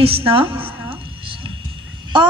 কৃষ্ণ ও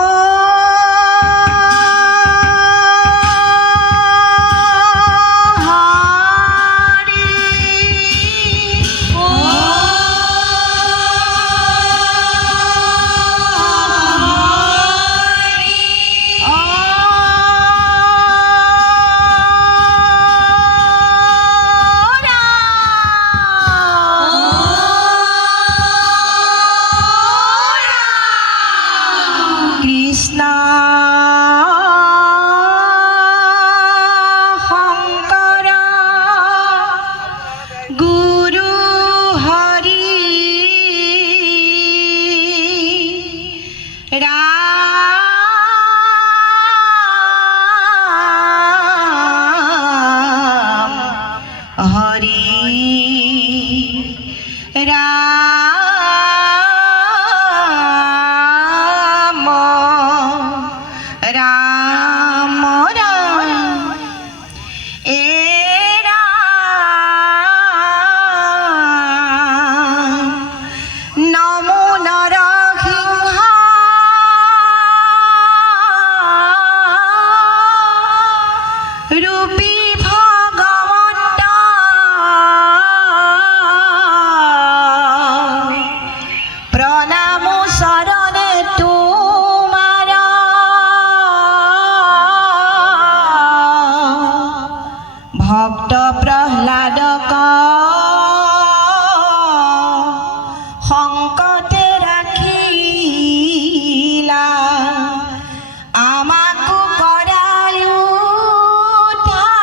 ভক্ত প্রহ্লাদক সংকটে রাখিলা আমাকো কৰাই উদ্ধাৰ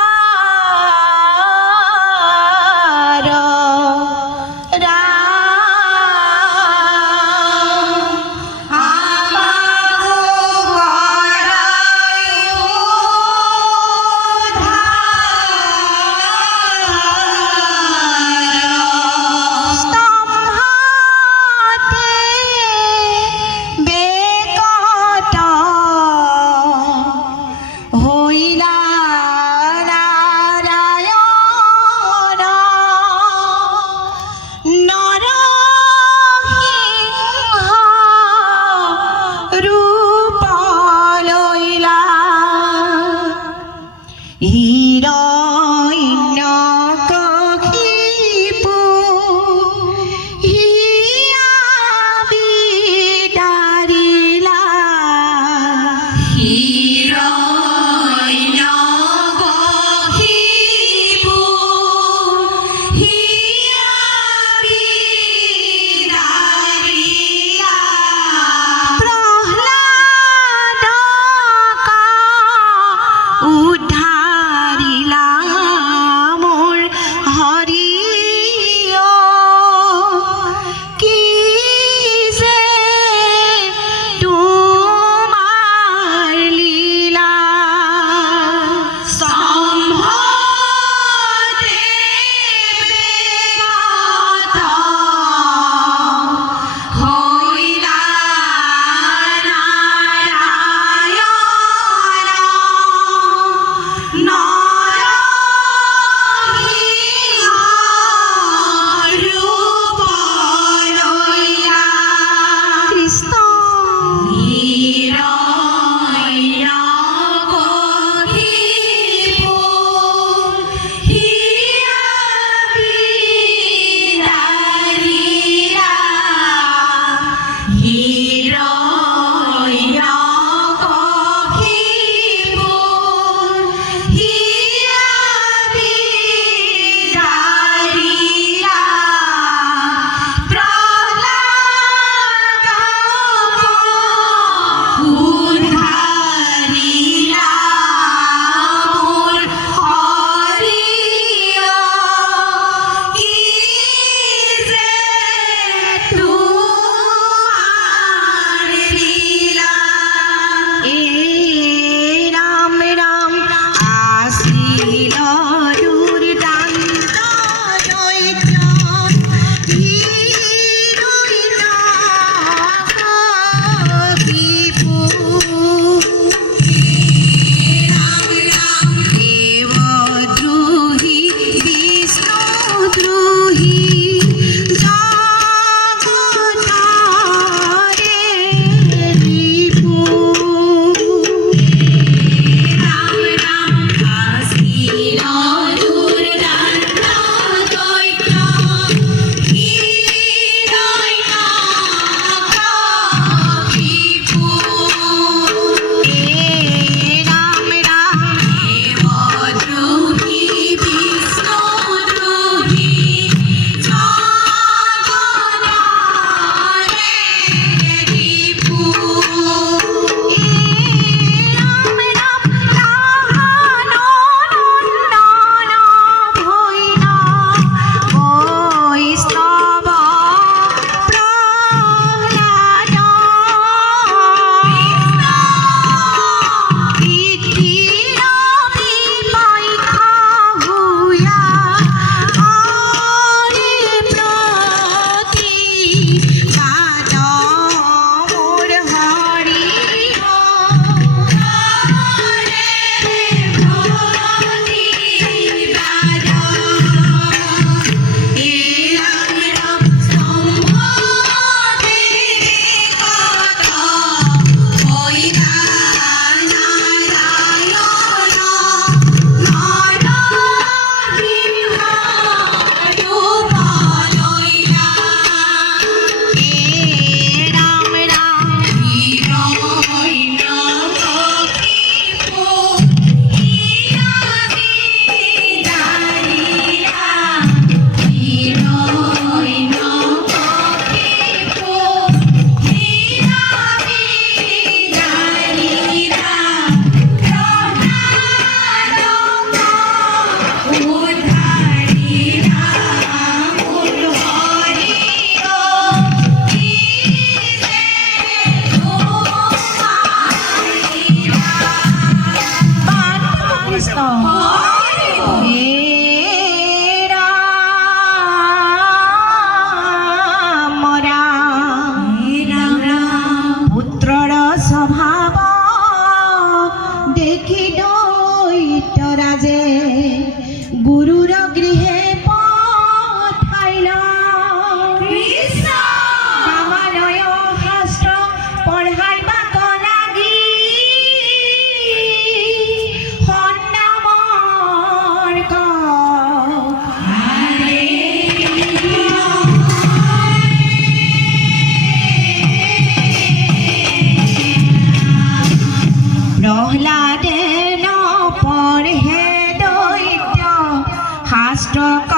শাস্ত্রক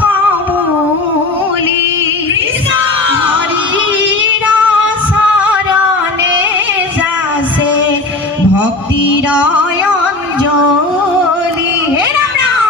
সমূলি হরির শরণে যাসে ভক্তির অঞ্জলি হে রাম রাম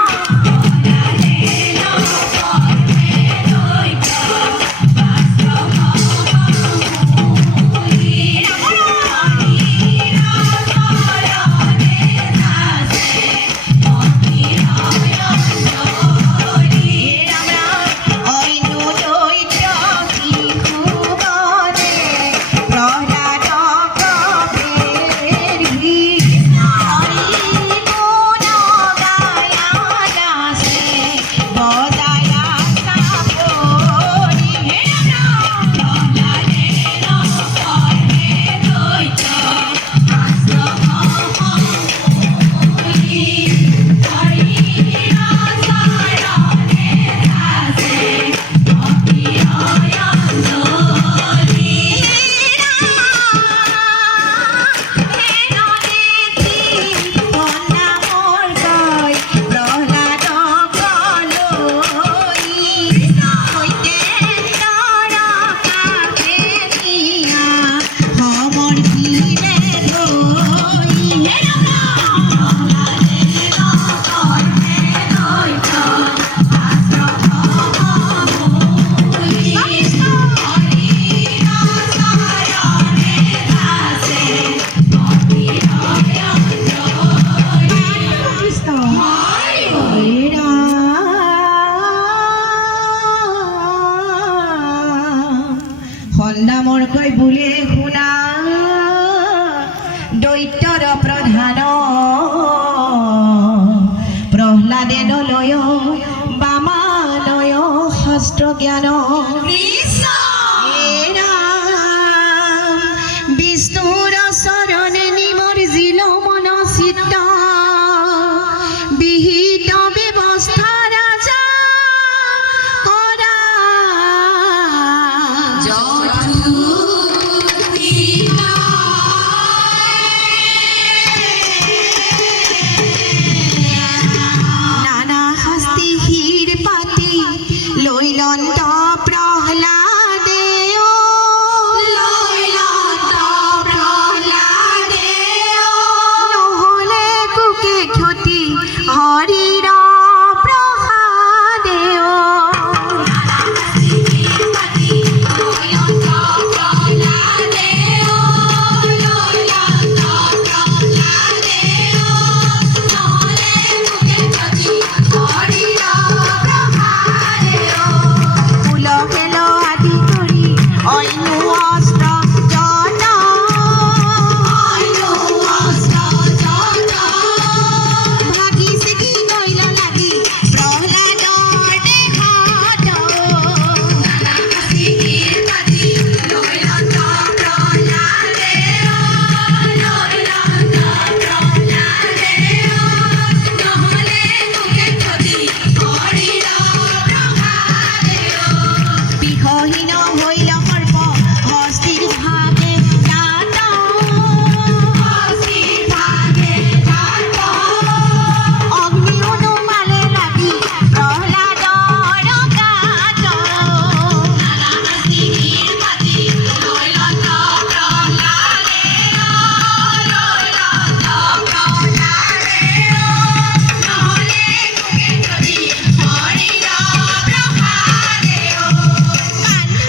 নামৰ কৈ বোলে শুনা দৈত্যৰ প্ৰধান প্ৰহ্লাদে নলয় বামানয় শাস্ত্ৰ জ্ঞান বিষ্ণুৰ চৰণে নিমৰ্জিল মন চিত্ত বিহিত ব্যৱস্থা ৰাজা কৰা নানা শাস্তি হীৰ পাতি লৈলন্ত প্ৰহ্লাদে নহলে কুকে ক্ষতি হৰিৰ প্ৰসাদে ফুলকেল আদি কৰি অন্য অস্ত্ৰ যত ভাগি ছিগি গইল লাগি প্ৰহ্লাদৰ দেহত বিহীন হইল সৰ্প হস্তিৰ ভাগে জাত অগ্নি অনুমালে লাগি প্ৰহ্লাদৰ গাত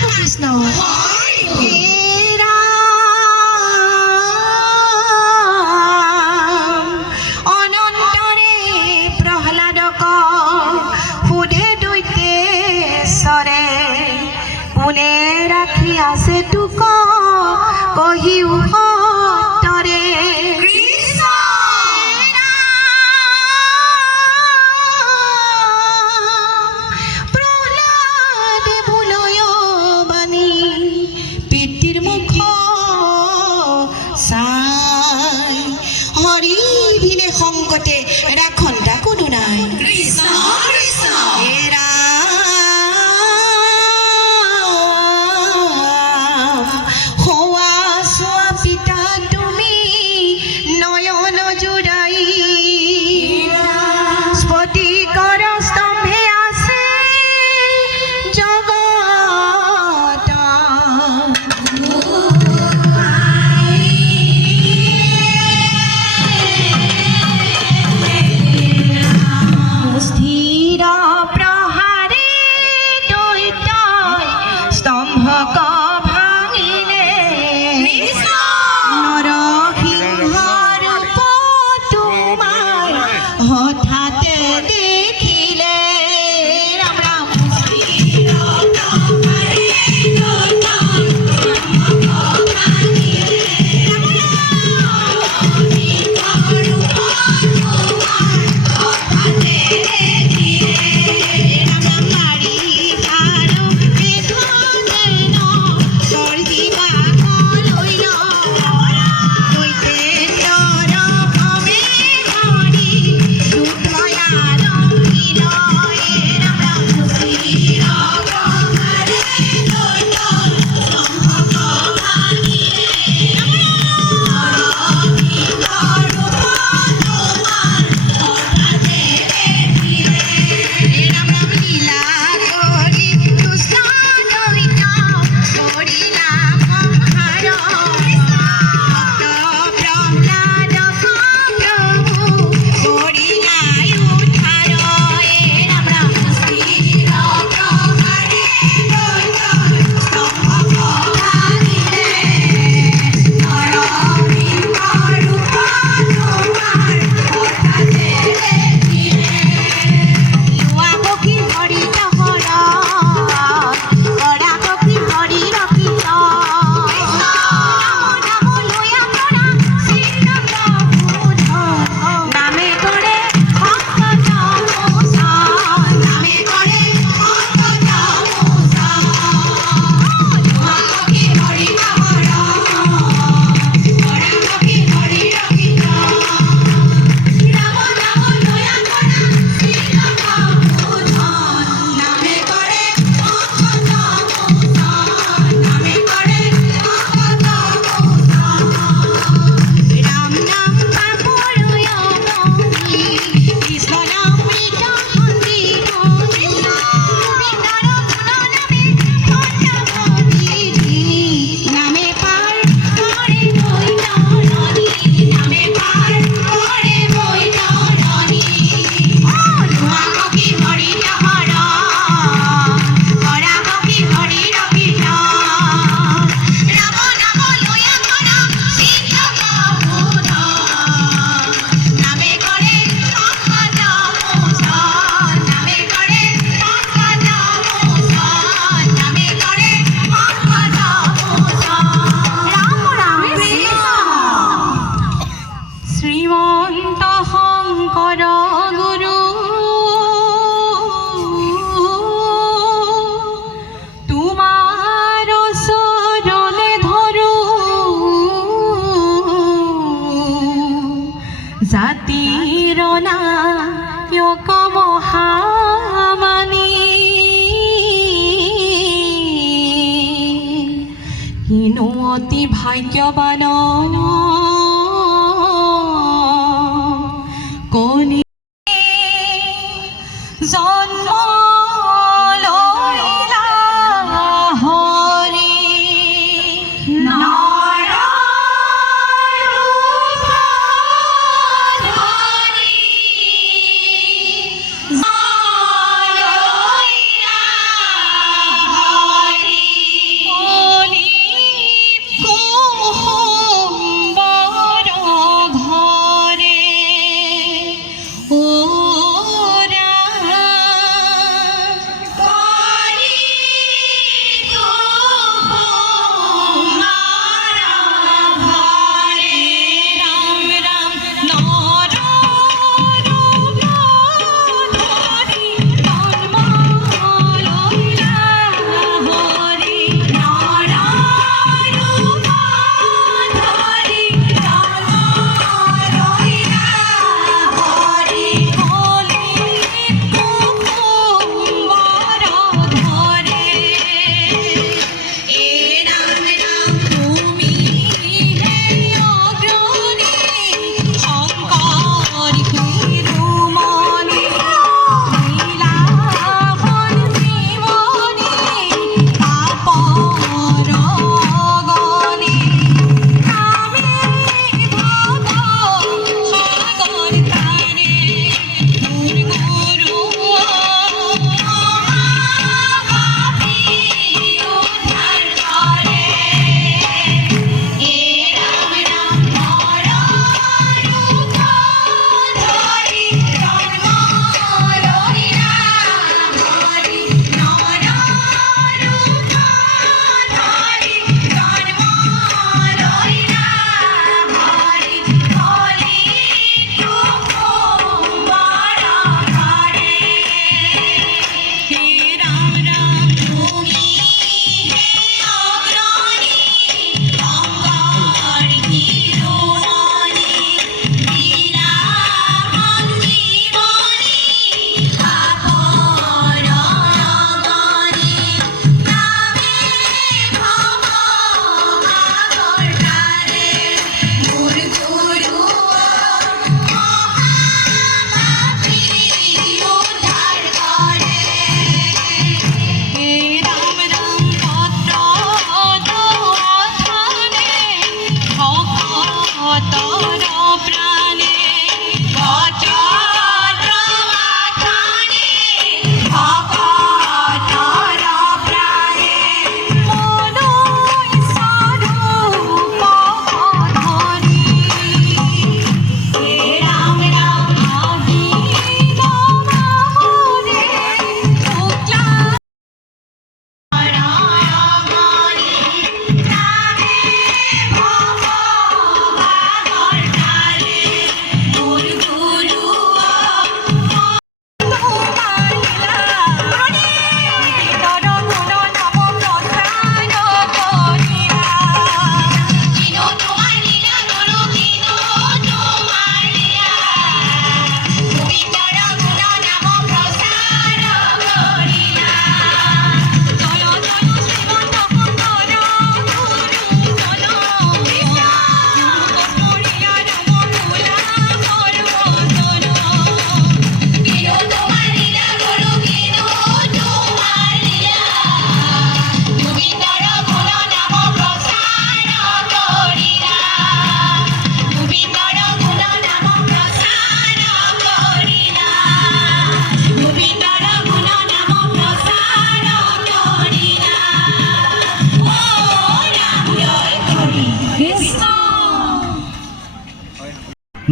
কৃষ্ণ হে ৰাম অনন্তৰে প্ৰহ্লাদক সুধে দৈত্যেশ্বৰে কোনে ৰাখি আছে তোক কহিও সত্তৰে প্ৰহ্লাদে ভুলয় বাণী পিতৃৰ মুখ চাই হৰি ভিনে সংকটে ৰাখন্তা কোনো নাই হে ৰাম হোৱা চোৱা পিতা অতি ভাগ্যৱান কলি জন্ম লইলা হৰি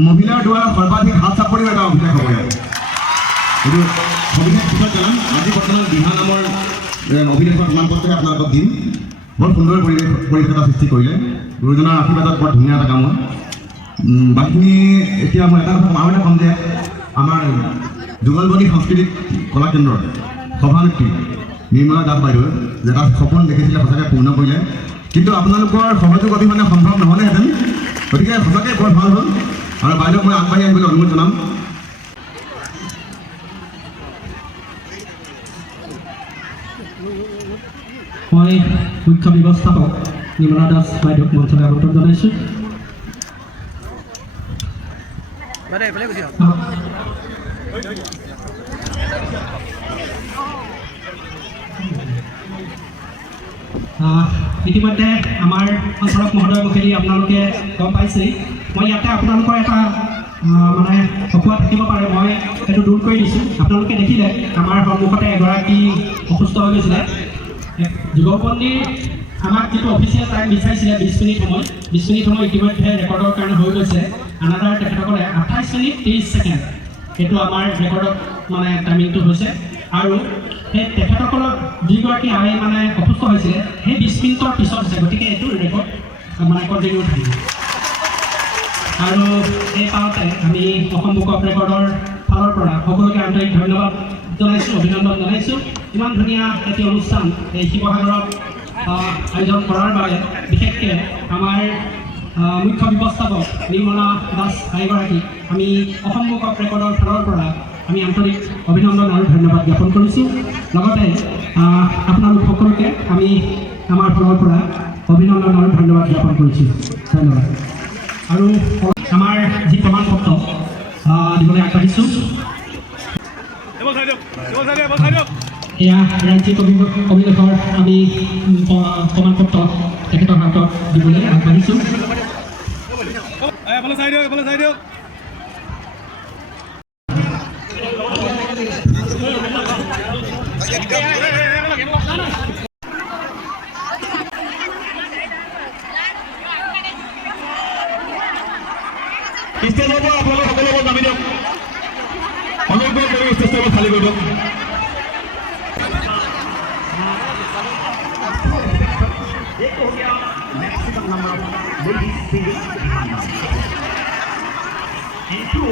মহিলাৰ দ্বাৰা সৰ্বাধিক হাত চাপৰিৰ এটা অভিলেখ হ'ব ইয়াত এইটো অভিলেখ পিছত জনাম আজি বৰ্তমান বিহা নামৰ অভিলেখৰ প্ৰমাণপত্ৰ আপোনালোকক দিম বৰ সুন্দৰ পৰিৱেশ এটা সৃষ্টি কৰিলে গুৰুজনাৰ আশীৰ্বাদত বৰ ধুনীয়া এটা কাম হয় বাকীখিনি এতিয়া মই এটা কথা আৰু এটা ক'ম যে আমাৰ যুগলবনী সাংস্কৃতিক কলা কেন্দ্ৰৰ সভানেত্ৰী নিৰ্মলা দাস বাইদেৱে যে এটা সপোন দেখিছিলে সঁচাকৈ পূৰ্ণ কৰিলে কিন্তু আপোনালোকৰ সহযোগ অবিহনে সম্ভৱ নহ'লেহেঁতেন গতিকে সঁচাকৈ বৰ ভাল হ'ল আৰু বাইদেউক মই আগবাঢ়ি আহিবলৈ অনুৰোধ জনাম মই মুখ্য ব্যৱস্থাপক নিৰ্মলা দাস বাইদেউক মঞ্চলৈ আমন্ত্ৰণ জনাইছোঁ। ইতিমধ্যে আমাৰ সঞ্চালক মহোদয়ৰ মুখেদি আপোনালোকে গম পাইছেই। মই ইয়াতে আপোনালোকৰ এটা মানে সপোৱা থাকিব পাৰে, মই সেইটো দূৰ কৰি দিছোঁ। আপোনালোকে দেখিলে আমাৰ সন্মুখতে এগৰাকী অসুস্থ হৈ গৈছিলে। যুগপন্থীৰ আমাক যিটো অফিচিয়েল টাইম বিচাৰিছিলে 20 মিনিট সময়, 20 মিনিট সময় ইতিমধ্যে ৰেকৰ্ডৰ কাৰণে হৈ গৈছে। আনাদাৰ তেখেতসকলে 28 মিনিট 30 ছেকেণ্ড সেইটো আমাৰ ৰেকৰ্ডত মানে টাইমিংটো হৈছে। আৰু সেই তেখেতসকলক যিগৰাকী মানে অসুস্থ হৈছিলে সেই 20 মিনিটৰ পিছত হৈছে, গতিকে এইটো ৰেকৰ্ড মানে কণ্টিনিউ থাকিব। আৰু এই পাওঁতে আমি অসম বুক অফ ৰেকৰ্ডৰ ফালৰ পৰা সকলোকে আন্তৰিক ধন্যবাদ জনাইছোঁ, অভিনন্দন জনাইছোঁ। ইমান ধুনীয়া এটি অনুষ্ঠান এই শিৱসাগৰত আয়োজন কৰাৰ বাবে বিশেষকৈ আমাৰ মুখ্য ব্যৱস্থাপক নিৰ্মলা দাস এগৰাকীক আমি অসম বুক অফ ৰেকৰ্ডৰ ফালৰ পৰা আমি আন্তৰিক অভিনন্দন আৰু ধন্যবাদ জ্ঞাপন কৰিছোঁ। লগতে আপোনালোক সকলোকে আমি আমাৰ ফালৰ পৰা অভিনন্দন আৰু ধন্যবাদ জ্ঞাপন কৰিছোঁ। ধন্যবাদ। আৰু আমাৰ যি প্ৰমাণ পত্ৰ দিবলৈ আগবাঢ়িছোঁ, এয়া ৰাজ্যিক অভিলেখৰ আমি প্ৰমাণ পত্ৰ তেখেতৰ হাতত দিবলৈ আগবাঢ়িছোঁ। ষ্টেজৰ পৰা আপোনালোক সকলোবোৰ নামি দিয়ক, অনুগ্ৰহ কৰি ষ্টেজটো খালী কৰি দিয়ক। Maximum number of ladies singing and two,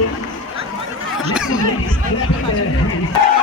ladies clapping their hands.